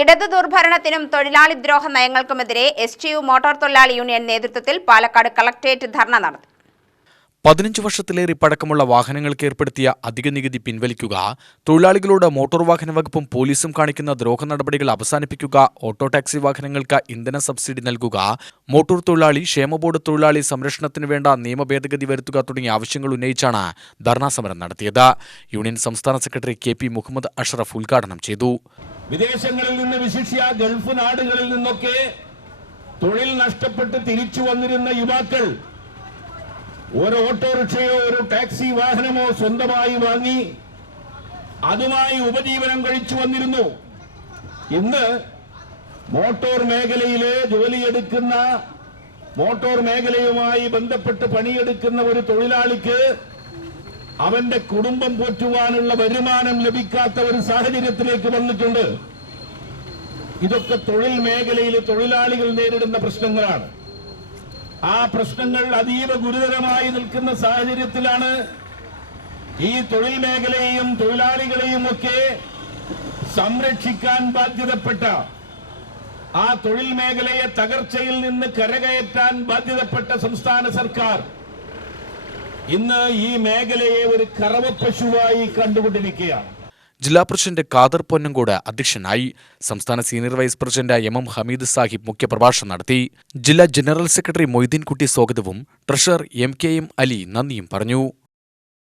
ഇടതു ദുർഭരണത്തിനും തൊഴിലാളി ദ്രോഹ നയങ്ങൾക്കുമെതിരെ എസ് ടി യു മോട്ടോർ തൊഴിലാളി യൂണിയൻ നേതൃത്വത്തിൽ പാലക്കാട് കളക്ടറേറ്റ് ധർണ നടത്തി. പതിനഞ്ച് വർഷത്തിലേറെ പഴക്കമുള്ള വാഹനങ്ങൾക്ക് ഏർപ്പെടുത്തിയ അധിക നികുതി പിൻവലിക്കുക തൊഴിലാളികളോട് മോട്ടോർ വാഹന വകുപ്പും പോലീസും കാണിക്കുന്ന ദ്രോഹ നടപടികൾ അവസാനിപ്പിക്കുക ഓട്ടോ ടാക്സി വാഹനങ്ങൾക്ക് ഇന്ധന സബ്സിഡി നൽകുക മോട്ടോർ തൊഴിലാളി ക്ഷേമ ബോർഡ് തൊഴിലാളി സംരക്ഷണത്തിന് വേണ്ട നിയമ ഭേദഗതി വരുത്തുക തുടങ്ങിയ ആവശ്യങ്ങൾ ഉന്നയിച്ചാണ് ധർണാ സമരം നടത്തിയത്. യൂണിയൻ സംസ്ഥാന secretary K P Muhammad Ashraf ഉദ്ഘാടനം ചെയ്തു. വിദേശങ്ങളിൽ നിന്ന് വിശിഷ്യ ഗൾഫ് നാടുകളിൽ നിന്നൊക്കെ തൊഴിൽ നഷ്ടപ്പെട്ട് തിരിച്ചു വന്നിരുന്ന യുവാക്കൾ ഒരു ഓട്ടോറിക്ഷയോ ഒരു ടാക്സി വാഹനമോ സ്വന്തമായി വാങ്ങി അതുമായി ഉപജീവനം കഴിച്ചു വന്നിരുന്നു. ഇന്ന് മോട്ടോർ മേഖലയിലെ ജോലിയെടുക്കുന്ന മോട്ടോർ മേഖലയുമായി ബന്ധപ്പെട്ട് പണിയെടുക്കുന്ന ഒരു തൊഴിലാളിക്ക് അവന്റെ കുടുംബം പോറ്റുവാനുള്ള വരുമാനം ലഭിക്കാത്ത ഒരു സാഹചര്യത്തിലേക്ക് വന്നിട്ടുണ്ട്. ഇതൊക്കെ തൊഴിൽ മേഖലയിൽ തൊഴിലാളികൾ നേരിടുന്ന പ്രശ്നങ്ങളാണ്. ആ പ്രശ്നങ്ങൾ അതീവ ഗുരുതരമായി നിൽക്കുന്ന സാഹചര്യത്തിലാണ് ഈ തൊഴിൽ മേഖലയെയും തൊഴിലാളികളെയും ഒക്കെ സംരക്ഷിക്കാൻ ബാധ്യതപ്പെട്ട ആ തൊഴിൽ മേഖലയെ തകർച്ചയിൽ നിന്ന് കരകയറ്റാൻ ബാധ്യതപ്പെട്ട സംസ്ഥാന സർക്കാർ. ഇന്ന് ഈ മേഖലയെ ഒരു കറവപ്പശുവായി കണ്ടുകൊണ്ടിരിക്കുകയാണ്. ജില്ലാ പ്രസിഡന്റ് ഖാദർ പൊന്നങ്കോട് അധ്യക്ഷനായി സംസ്ഥാന senior vice president M M Hameed Sahib മുഖ്യപ്രഭാഷണം നടത്തി. ജില്ലാ ജനറൽ സെക്രട്ടറി മൊയ്തീൻകുട്ടി സ്വാഗതവും treasurer M K M Ali നന്ദിയും പറഞ്ഞു.